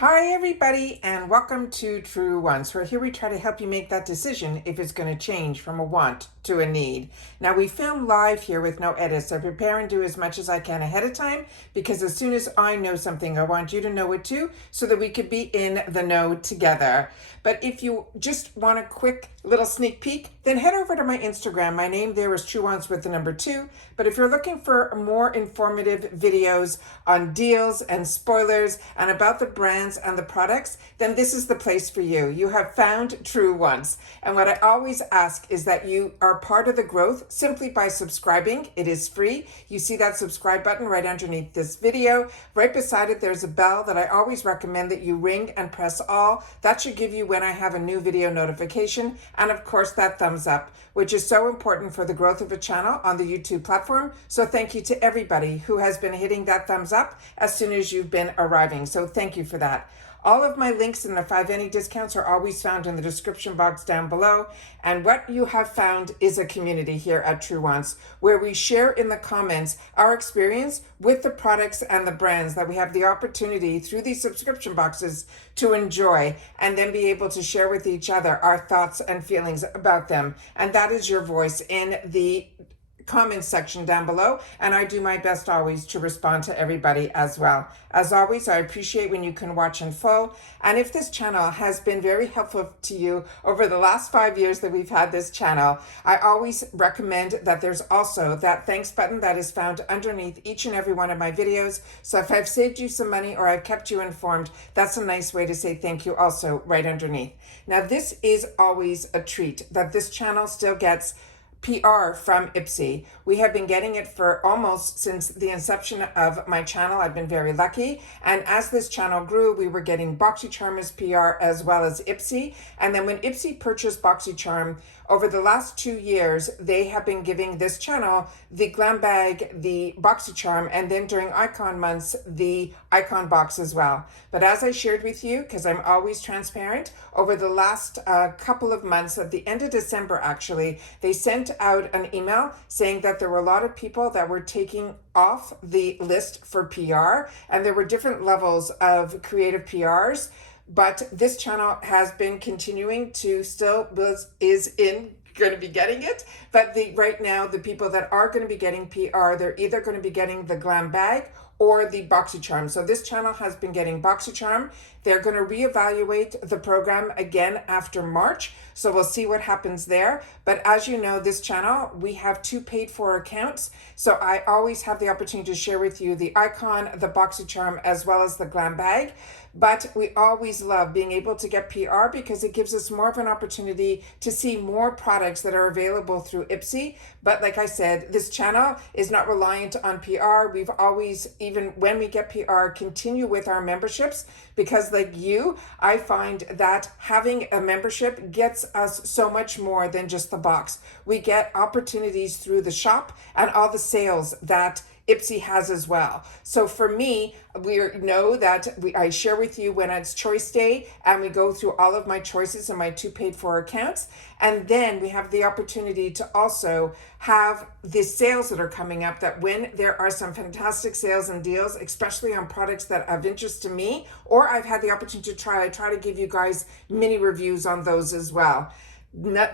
Hi everybody, and welcome to Truewants, where here we try to help you make that decision if it's going to change from a want to a need. Now we film live here with no edits, so prepare and do as much as I can ahead of time, because as soon as I know something, I want you to know it too, so that we could be in the know together. But if you just want a quick little sneak peek, then head over to my Instagram. My name there is Truewants with the number 2. But if you're looking for more informative videos on deals and spoilers and about the brands and the products, then this is the place for you. You have found Truewants. And what I always ask is that you are part of the growth simply by subscribing. It is free. You see that subscribe button right underneath this video. Right beside it, there's a bell that I always recommend that you ring and press all. That should give you when I have a new video notification. And of course, that thumbs up, which is so important for the growth of a channel on the YouTube platform. So thank you to everybody who has been hitting that thumbs up as soon as you've been arriving. So thank you for that. All of my links and the 5 any discounts are always found in the description box down below. And what you have found is a community here at Truewants, where we share in the comments our experience with the products and the brands that we have the opportunity through these subscription boxes to enjoy, and then be able to share with each other our thoughts and feelings about them. And that is your voice in the comments section down below, and I do my best always to respond to everybody as well. As always, I appreciate when you can watch in full, and if this channel has been very helpful to you over the last 5 years that we've had this channel, I always recommend that there's also that thanks button that is found underneath each and every one of my videos. So if I've saved you some money or I've kept you informed, that's a nice way to say thank you also right underneath. Now this is always a treat that this channel still gets PR from Ipsy. We have been getting it for almost since the inception of my channel. I've been very lucky. And as this channel grew, we were getting BoxyCharm as PR as well as Ipsy. And then when Ipsy purchased BoxyCharm, over the last 2 years, they have been giving this channel the Glam Bag, the BoxyCharm, and then during Icon months, the Icon box as well. But as I shared with you, because I'm always transparent, over the last couple of months, at the end of December actually, they sent out an email saying that there were a lot of people that were taking off the list for PR, and there were different levels of creative PRs. But this channel has been continuing to going to be getting it. But right now, the people that are going to be getting PR, they're either going to be getting the Glam Bag or the BoxyCharm. So this channel has been getting BoxyCharm. They're going to reevaluate the program again after March. So we'll see what happens there. But as you know, this channel, we have 2 paid for accounts. So I always have the opportunity to share with you the Icon, the BoxyCharm, as well as the Glam Bag. But we always love being able to get PR because it gives us more of an opportunity to see more products that are available through Ipsy. But like I said, this channel is not reliant on PR. We've always, even when we get PR, continue with our memberships, because like you, I find that having a membership gets us so much more than just the box. We get opportunities through the shop and all the sales that Ipsy has as well. So for me, we know that I share with you when it's choice day, and we go through all of my choices in my 2 paid for accounts. And then we have the opportunity to also have the sales that are coming up, that when there are some fantastic sales and deals, especially on products that have interest to me, or I've had the opportunity to try, I try to give you guys mini reviews on those as well.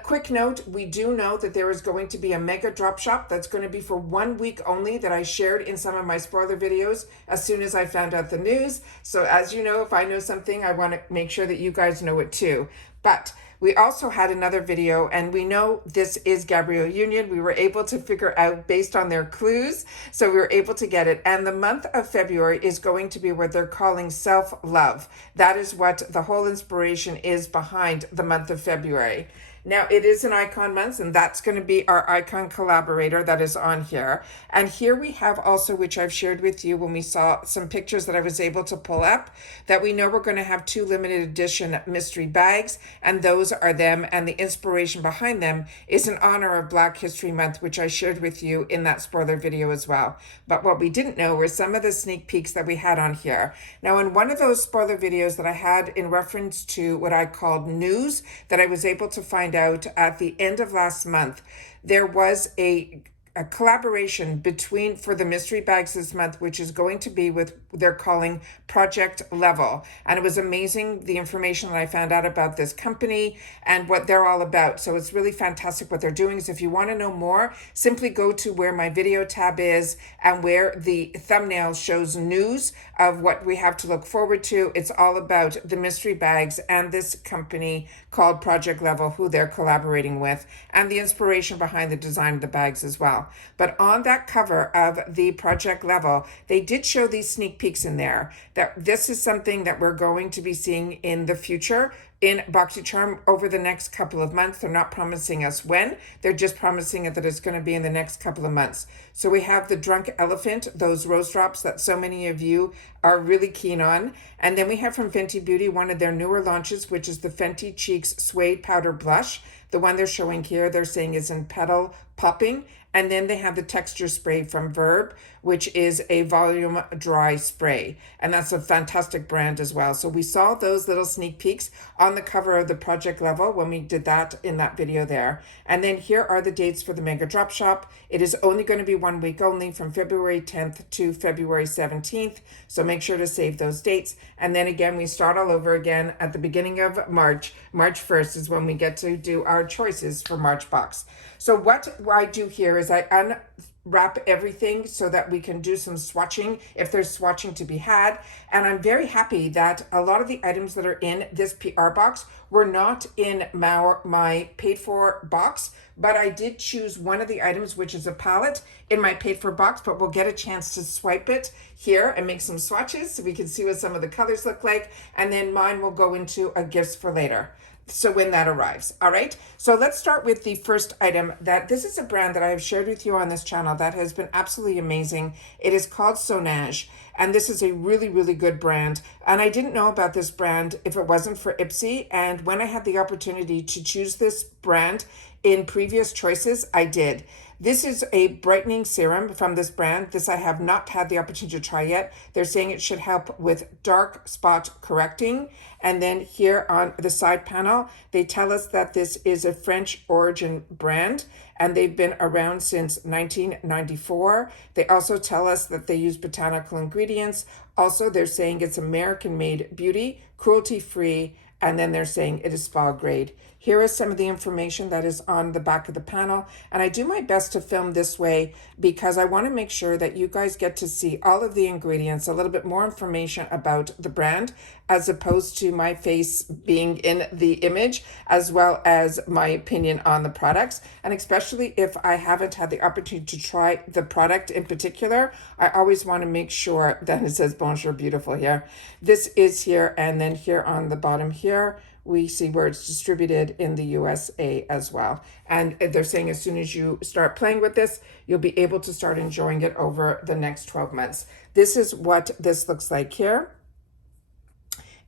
Quick note, we do know that there is going to be a mega drop shop that's going to be for 1 week only, that I shared in some of my spoiler videos as soon as I found out the news. So as you know, if I know something, I want to make sure that you guys know it too. But we also had another video, and we know this is Gabrielle Union. We were able to figure out based on their clues, so we were able to get it. And the month of February is going to be what they're calling self-love. That is what the whole inspiration is behind the month of February. Now, it is an Icon month, and that's going to be our Icon collaborator that is on here. And here we have also, which I've shared with you when we saw some pictures that I was able to pull up, that we know we're going to have 2 limited edition mystery bags, and those are them. And the inspiration behind them is in honor of Black History Month, which I shared with you in that spoiler video as well. But what we didn't know were some of the sneak peeks that we had on here. Now, in one of those spoiler videos that I had in reference to what I called news that I was able to find out at the end of last month, there was a a collaboration between for the mystery bags this month, which is going to be with they're calling Project Level. And it was amazing the information that I found out about this company and what they're all about. So it's really fantastic what they're doing. So if you want to know more, simply go to where my video tab is and where the thumbnail shows news of what we have to look forward to. It's all about the mystery bags and this company called Project Level, who they're collaborating with, and the inspiration behind the design of the bags as well. But on that cover of the Project Level, they did show these sneak peeks in there that this is something that we're going to be seeing in the future in BoxyCharm over the next couple of months. They're not promising us when, they're just promising it that it's going to be in the next couple of months. So we have the Drunk Elephant, those rose drops that so many of you are really keen on. And then we have from Fenty Beauty, one of their newer launches, which is the Fenty Cheeks Suede Powder Blush. The one they're showing here, they're saying is in Petal Popping. And then they have the texture spray from Verb, which is a volume dry spray. And that's a fantastic brand as well. So we saw those little sneak peeks on the cover of the Project Level when we did that in that video there. And then here are the dates for the Mega Drop Shop. It is only going to be 1 week only, from February 10th to February 17th. So make sure to save those dates. And then again, we start all over again at the beginning of March. March 1st is when we get to do our choices for March box. So what I do here is I unwrap everything so that we can do some swatching if there's swatching to be had. And I'm very happy that a lot of the items that are in this PR box were not in my paid for box, but I did choose one of the items, which is a palette, in my paid for box, but we'll get a chance to swipe it here and make some swatches so we can see what some of the colors look like. And then mine will go into a gifts for later. So when that arrives. All right. So let's start with the first item. That this is a brand that I have shared with you on this channel that has been absolutely amazing. It is called Sonage. And this is a really, really good brand. And I didn't know about this brand if it wasn't for Ipsy. And when I had the opportunity to choose this brand in previous choices, I did. This is a brightening serum from this brand. This I have not had the opportunity to try yet. They're saying it should help with dark spot correcting. And then here on the side panel, they tell us that this is a French origin brand and they've been around since 1994. They also tell us that they use botanical ingredients. Also, they're saying it's American-made beauty, cruelty-free, and then they're saying it is spa grade. Here is some of the information that is on the back of the panel. And I do my best to film this way because I want to make sure that you guys get to see all of the ingredients, a little bit more information about the brand, as opposed to my face being in the image, as well as my opinion on the products. And especially if I haven't had the opportunity to try the product in particular, I always want to make sure that it says Bonjour Beautiful here. This is here, and then here on the bottom here, we see where it's distributed in the USA as well. And they're saying as soon as you start playing with this, you'll be able to start enjoying it over the next 12 months. This is what this looks like here.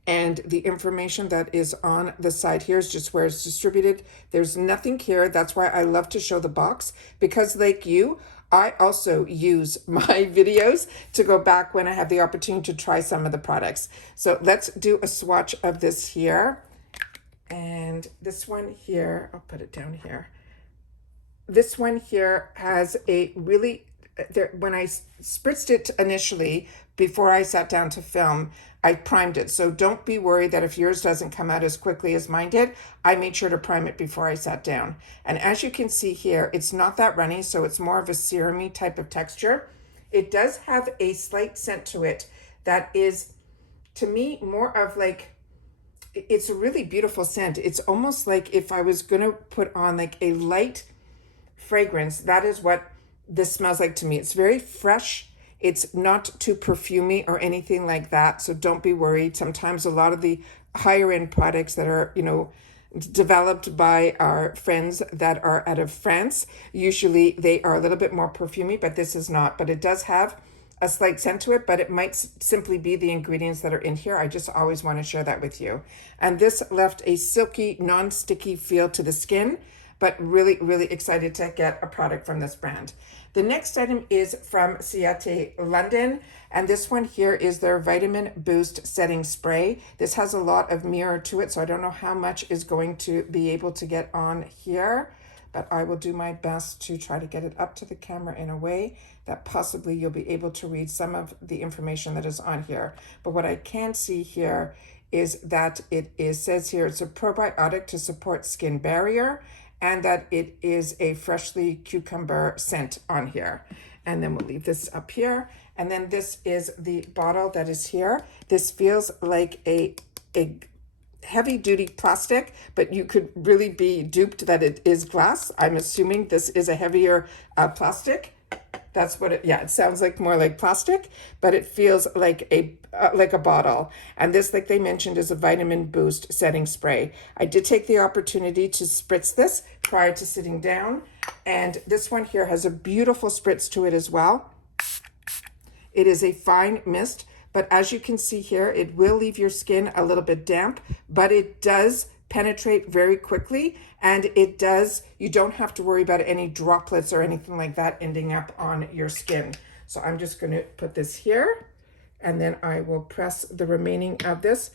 And the information that is on the side here is just where it's distributed. There's nothing here. That's why I love to show the box, because like you, I also use my videos to go back when I have the opportunity to try some of the products. So let's do a swatch of this here. And this one here, I'll put it down here. This one here has a really, when I spritzed it initially, before I sat down to film, I primed it. So don't be worried that if yours doesn't come out as quickly as mine did. I made sure to prime it before I sat down. And as you can see here, it's not that runny, so it's more of a serum-y type of texture. It does have a slight scent to it that is, to me, more of like, it's a really beautiful scent. It's almost like if I was going to put on like a light fragrance, that is what this smells like to me. It's very fresh. It's not too perfumey or anything like that. So don't be worried. Sometimes a lot of the higher end products that are, you know, developed by our friends that are out of France, usually they are a little bit more perfumey, but this is not. But it does have a slight scent to it, but it might simply be the ingredients that are in here. I just always want to share that with you. And this left a silky, non-sticky feel to the skin, but really, really excited to get a product from this brand. The next item is from Ciate London, and this one here is their Vitamin Boost Setting Spray. This has a lot of mirror to it, so I don't know how much is going to be able to get on here, but I will do my best to try to get it up to the camera in a way that possibly you'll be able to read some of the information that is on here. But what I can see here is that says here it's a probiotic to support skin barrier, and that it is a freshly cucumber scent on here. And then we'll leave this up here. And then this is the bottle that is here. This feels like a heavy duty plastic, but you could really be duped that it is glass. I'm assuming this is a heavier plastic. That's what it sounds like, more like plastic, but it feels like a bottle. And this, like they mentioned, is a vitamin boost setting spray. I did take the opportunity to spritz this prior to sitting down, and this one here has a beautiful spritz to it as well. It is a fine mist, but as you can see here, it will leave your skin a little bit damp, but it does penetrate very quickly, and you don't have to worry about any droplets or anything like that ending up on your skin. So I'm just going to put this here, and then I will press the remaining of this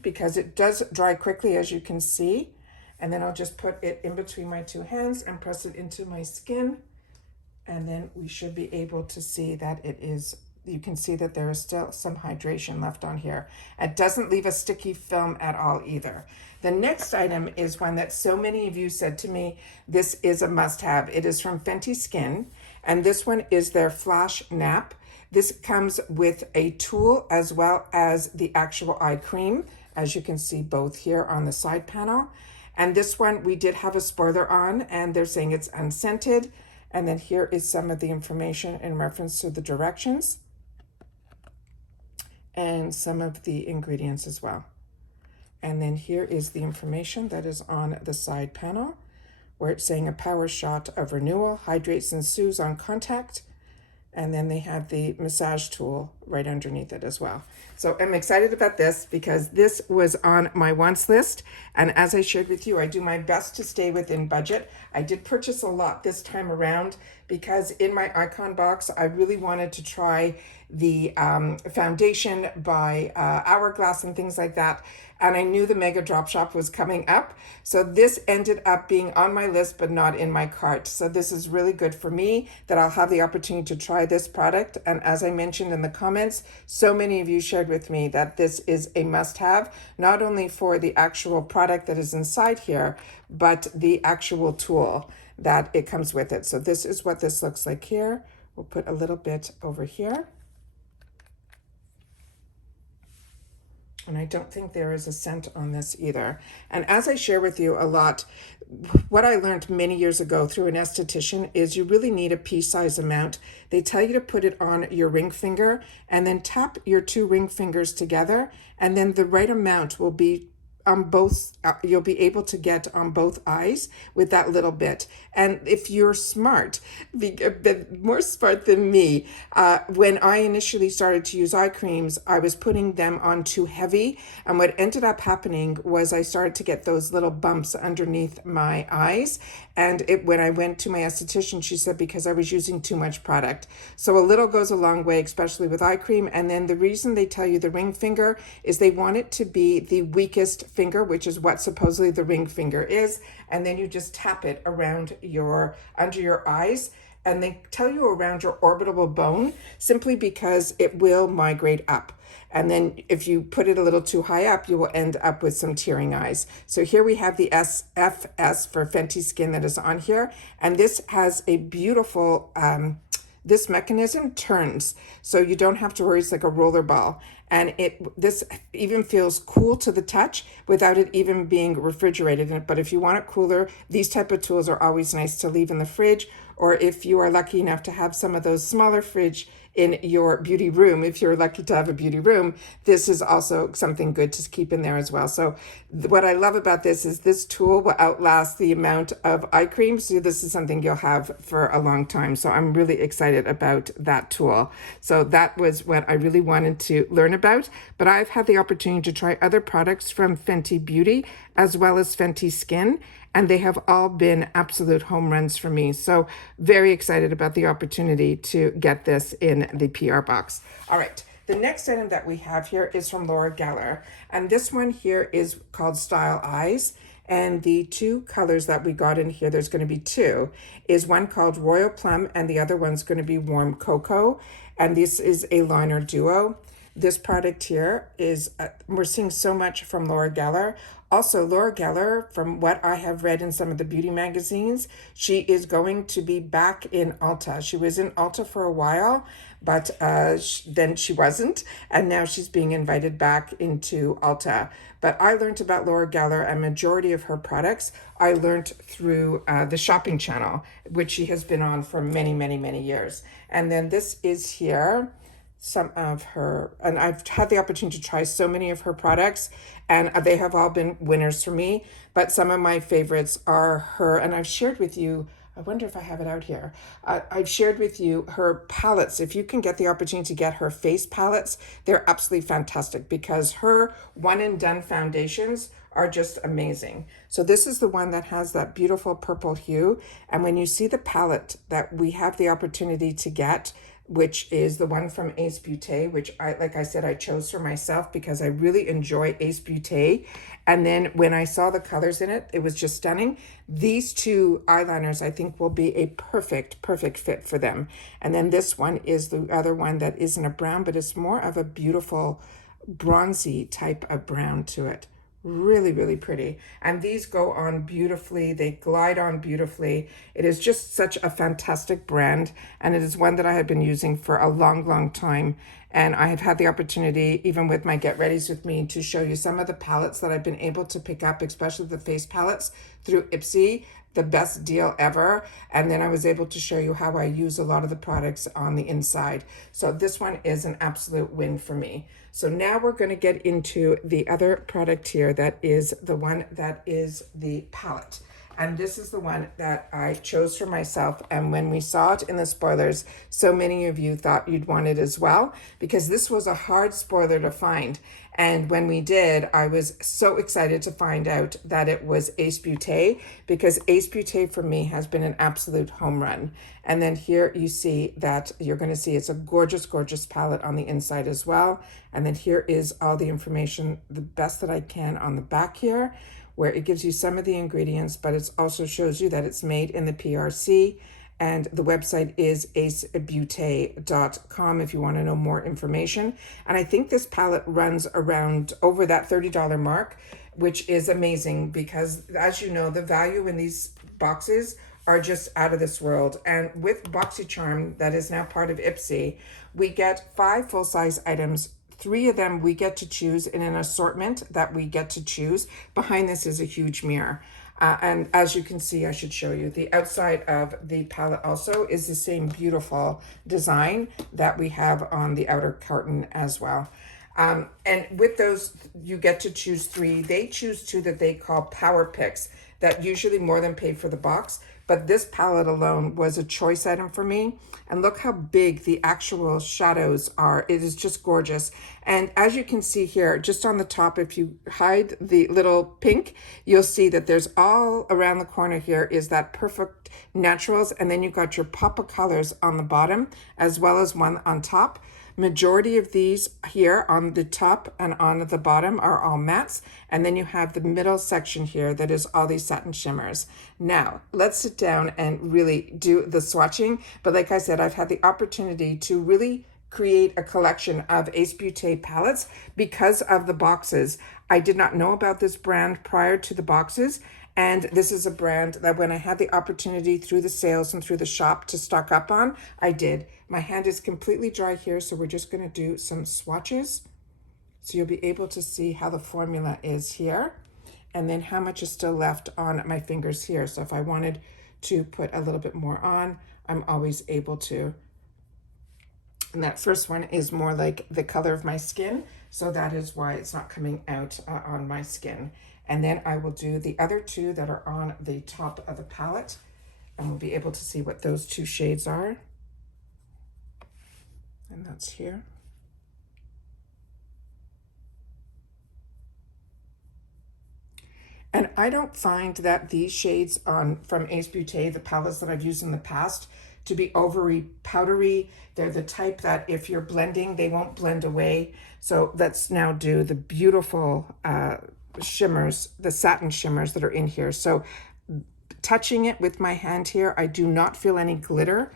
because it does dry quickly, as you can see. And then I'll just put it in between my two hands and press it into my skin. And then we should be able to see that you can see that there is still some hydration left on here. It doesn't leave a sticky film at all either. The next item is one that so many of you said to me, this is a must-have. It is from Fenty Skin, and this one is their Flash Nap. This comes with a tool as well as the actual eye cream, as you can see both here on the side panel. And this one we did have a spoiler on, and they're saying it's unscented. And then here is some of the information in reference to the directions and some of the ingredients as well. And then here is the information that is on the side panel, where it's saying a power shot of renewal, hydrates and soothes on contact. And then they have the massage tool right underneath it as well. So I'm excited about this because this was on my wants list. And as I shared with you, I do my best to stay within budget. I did purchase a lot this time around because in my icon box, I really wanted to try the foundation by Hourglass and things like that. And I knew the Mega Drop Shop was coming up. So this ended up being on my list, but not in my cart. So this is really good for me that I'll have the opportunity to try this product. And as I mentioned in the comments, so many of you shared with me that this is a must-have, not only for the actual product that is inside here, but the actual tool that it comes with it. So this is what this looks like here. We'll put a little bit over here. And I don't think there is a scent on this either. And as I share with you a lot, what I learned many years ago through an esthetician is you really need a pea-size amount. They tell you to put it on your ring finger and then tap your two ring fingers together, and then the right amount will be on both, you'll be able to get on both eyes with that little bit. And if you're smart, a bit more smart than me, when I initially started to use eye creams, I was putting them on too heavy. And what ended up happening was I started to get those little bumps underneath my eyes. And when I went to my esthetician, she said, because I was using too much product. So a little goes a long way, especially with eye cream. And then the reason they tell you the ring finger is they want it to be the weakest finger, which is what supposedly the ring finger is. And then you just tap it around under your eyes. And they tell you around your orbital bone simply because it will migrate up. And then if you put it a little too high up, you will end up with some tearing eyes. So here we have the SFS for Fenty Skin that is on here. And this has a beautiful, this mechanism turns. So you don't have to worry, it's like a roller ball. And this even feels cool to the touch without it even being refrigerated. But if you want it cooler, these type of tools are always nice to leave in the fridge. Or if you are lucky enough to have some of those smaller fridge in your beauty room, if you're lucky to have a beauty room, this is also something good to keep in there as well. So what I love about this is this tool will outlast the amount of eye cream. So this is something you'll have for a long time. So I'm really excited about that tool. So that was what I really wanted to learn about. But I've had the opportunity to try other products from Fenty Beauty as well as Fenty Skin, and they have all been absolute home runs for me. So very excited about the opportunity to get this in the PR box. All right, the next item that we have here is from Laura Geller, and this one here is called Style Eyes. And the two colors that we got in here, there's going to be two, is one called Royal Plum and the other one's going to be Warm Cocoa. And this is a liner duo. This product here is, we're seeing so much from Laura Geller. Also, Laura Geller, from what I have read in some of the beauty magazines, she is going to be back in Ulta. She was in Ulta for a while, but then she wasn't, and now she's being invited back into Ulta. But I learned about Laura Geller, a majority of her products I learned through the shopping channel, which she has been on for many, many, many years. And then this is here, some of her, and I've had the opportunity to try so many of her products, and they have all been winners for me. But some of my favorites are her, and I've shared with you, I wonder if I have it out here. I've shared with you her palettes. If you can get the opportunity to get her face palettes, they're absolutely fantastic because her one and done foundations are just amazing. So this is the one that has that beautiful purple hue. And when you see the palette that we have the opportunity to get, which is the one from Ace Beauté, which like I said, I chose for myself because I really enjoy Ace Beauté. And then when I saw the colors in it, it was just stunning. These two eyeliners, I think, will be a perfect fit for them. And then this one is the other one that isn't a brown, but it's more of a beautiful bronzy type of brown to it. Really, really pretty. And these go on beautifully. They glide on beautifully. It is just such a fantastic brand. And it is one that I have been using for a long, long time. And I have had the opportunity, even with my Get Readies with Me, to show you some of the palettes that I've been able to pick up, especially the face palettes through Ipsy. The best deal ever. And then I was able to show you how I use a lot of the products on the inside. So this one is an absolute win for me. So now we're going to get into the other product here that is the one that is the palette. And this is the one that I chose for myself. And when we saw it in the spoilers, so many of you thought you'd want it as well, because this was a hard spoiler to find. And when we did, I was so excited to find out that it was Ace Beauté, because Ace Beauté for me has been an absolute home run. And then here you see that you're going to see it's a gorgeous, gorgeous palette on the inside as well. And then here is all the information, the best that I can on the back here, where it gives you some of the ingredients, but it also shows you that it's made in the PRC. And the website is acebeauté.com if you want to know more information. And I think this palette runs around over that $30 mark, which is amazing because, as you know, the value in these boxes are just out of this world. And with BoxyCharm, that is now part of Ipsy, we get 5 full-size items. 3 of them we get to choose in an assortment that we get to choose. Behind this is a huge mirror. And as you can see, I should show you, the outside of the palette also is the same beautiful design that we have on the outer carton as well. And with those, you get to choose 3. They choose 2 that they call power picks that usually more than pay for the box. But this palette alone was a choice item for me. And look how big the actual shadows are. It is just gorgeous. And as you can see here, just on the top, if you hide the little pink, you'll see that there's all around the corner here is that perfect naturals. And then you've got your pop of colors on the bottom, as well as one on top. Majority of these here on the top and on the bottom are all mattes. And then you have the middle section here that is all these satin shimmers. Now, let's sit down and really do the swatching. But like I said, I've had the opportunity to really create a collection of Ace Beauté palettes because of the boxes. I did not know about this brand prior to the boxes. And this is a brand that when I had the opportunity through the sales and through the shop to stock up on, I did. My hand is completely dry here, so we're just going to do some swatches. So you'll be able to see how the formula is here and then how much is still left on my fingers here. So if I wanted to put a little bit more on, I'm always able to. And that first one is more like the color of my skin, so that is why it's not coming out on my skin. And then I will do the other 2 that are on the top of the palette, and we'll be able to see what those 2 shades are. And that's here. And I don't find that these shades from Ace Beauté, the palettes that I've used in the past, to be overly powdery. They're the type that if you're blending, they won't blend away. So let's now do the beautiful shimmers, the satin shimmers that are in here. So touching it with my hand here, I do not feel any glitter,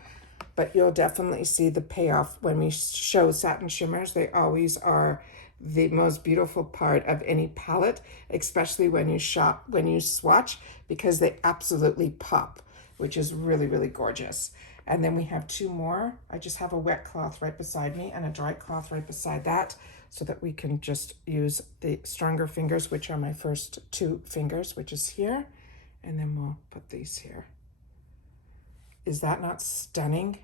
but you'll definitely see the payoff when we show satin shimmers. They always are the most beautiful part of any palette, especially when you swatch, because they absolutely pop, which is really, really gorgeous. And then we have two more. I just have a wet cloth right beside me and a dry cloth right beside that, so that we can just use the stronger fingers, which are my first two fingers, which is here. And then we'll put these here. Is that not stunning?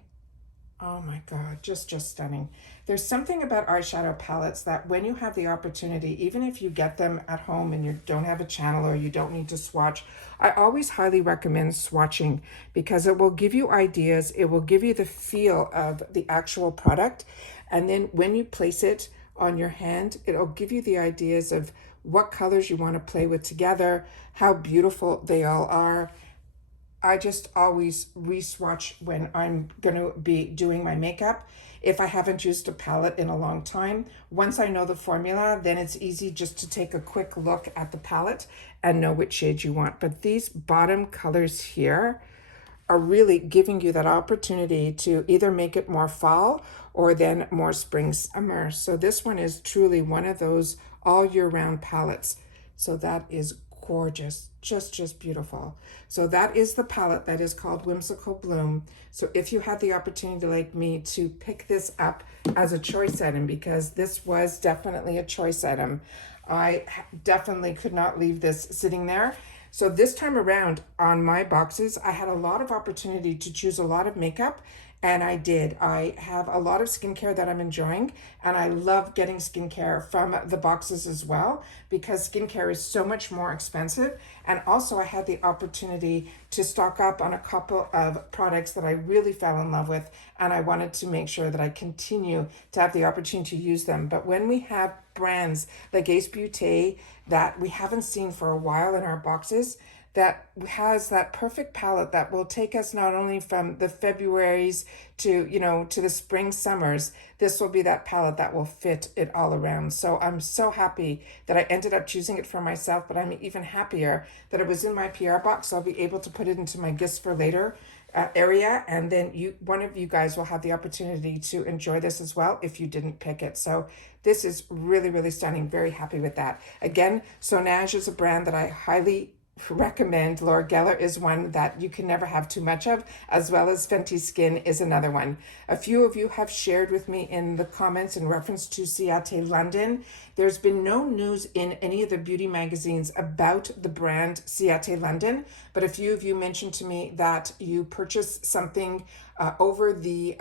Oh my God, just stunning. There's something about eyeshadow palettes that when you have the opportunity, even if you get them at home and you don't have a channel or you don't need to swatch, I always highly recommend swatching, because it will give you ideas. It will give you the feel of the actual product. And then when you place it on your hand, it'll give you the ideas of what colors you want to play with together, how beautiful they all are. I just always re-swatch when I'm going to be doing my makeup. If I haven't used a palette in a long time, once I know the formula, then it's easy just to take a quick look at the palette and know which shade you want. But these bottom colors here are really giving you that opportunity to either make it more fall or then more spring summer. So this one is truly one of those all year round palettes. So that is gorgeous, just beautiful. So that is the palette that is called Whimsical Bloom. So if you had the opportunity, like me, to pick this up as a choice item, because this was definitely a choice item, I definitely could not leave this sitting there. So this time around on my boxes, I had a lot of opportunity to choose a lot of makeup, and I did. I have a lot of skincare that I'm enjoying, and I love getting skincare from the boxes as well, because skincare is so much more expensive. And also I had the opportunity to stock up on a couple of products that I really fell in love with, and I wanted to make sure that I continue to have the opportunity to use them. But when we have brands like Beauté that we haven't seen for a while in our boxes, that has that perfect palette that will take us not only from the Februarys to, to the spring summers, this will be that palette that will fit it all around. So I'm so happy that I ended up choosing it for myself, but I'm even happier that it was in my PR box. So I'll be able to put it into my gifts for later area, and then one of you guys will have the opportunity to enjoy this as well if you didn't pick it. So this is really, really stunning. Very happy with that. Again, Sonage is a brand that I highly recommend. Laura Geller is one that you can never have too much of, as well as Fenty Skin is another one. A few of you have shared with me in the comments in reference to Ciate London. There's been no news in any of the beauty magazines about the brand Ciate London, but a few of you mentioned to me that you purchased something over the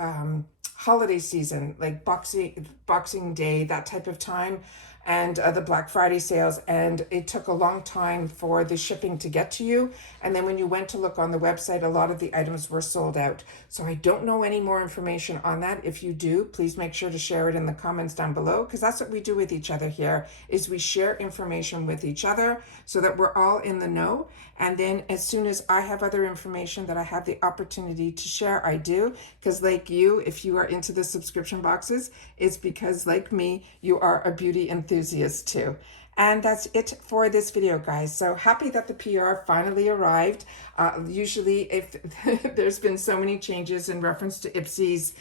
holiday season, like Boxing Day, that type of time, and the Black Friday sales, and it took a long time for the shipping to get to you. And then when you went to look on the website, a lot of the items were sold out. So I don't know any more information on that. If you do, please make sure to share it in the comments down below, because that's what we do with each other here, is we share information with each other so that we're all in the know. And then as soon as I have other information that I have the opportunity to share, I do. Because like you, if you are into the subscription boxes, it's because like me, you are a beauty enthusiast too. And that's it for this video, guys. So happy that the PR finally arrived. Usually, if there's been so many changes in reference to Ipsy's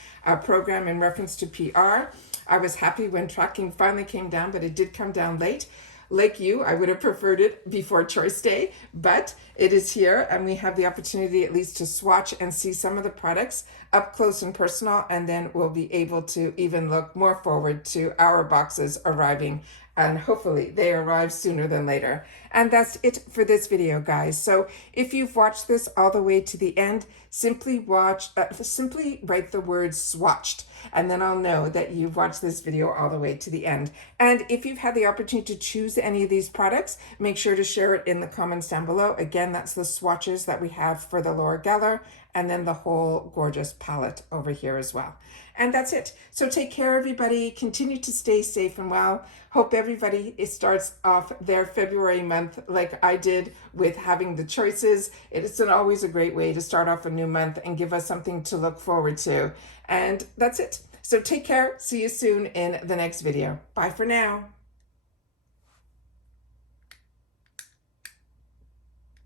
program in reference to PR, I was happy when tracking finally came down, but it did come down late. Like you, I would have preferred it before Choice Day, but it is here, and we have the opportunity at least to swatch and see some of the products up close and personal, and then we'll be able to even look more forward to our boxes arriving, and hopefully they arrive sooner than later. And that's it for this video, guys. So if you've watched this all the way to the end, simply write the word swatched, and then I'll know that you've watched this video all the way to the end. And if you've had the opportunity to choose any of these products, make sure to share it in the comments down below. Again, that's the swatches that we have for the Laura Geller, and then the whole gorgeous palette over here as well. And that's it. So take care, everybody. Continue to stay safe and well. Hope everybody starts off their February month like I did, with having the choices. It's always a great way to start off a new month and give us something to look forward to. And that's it. So take care. See you soon in the next video. Bye for now.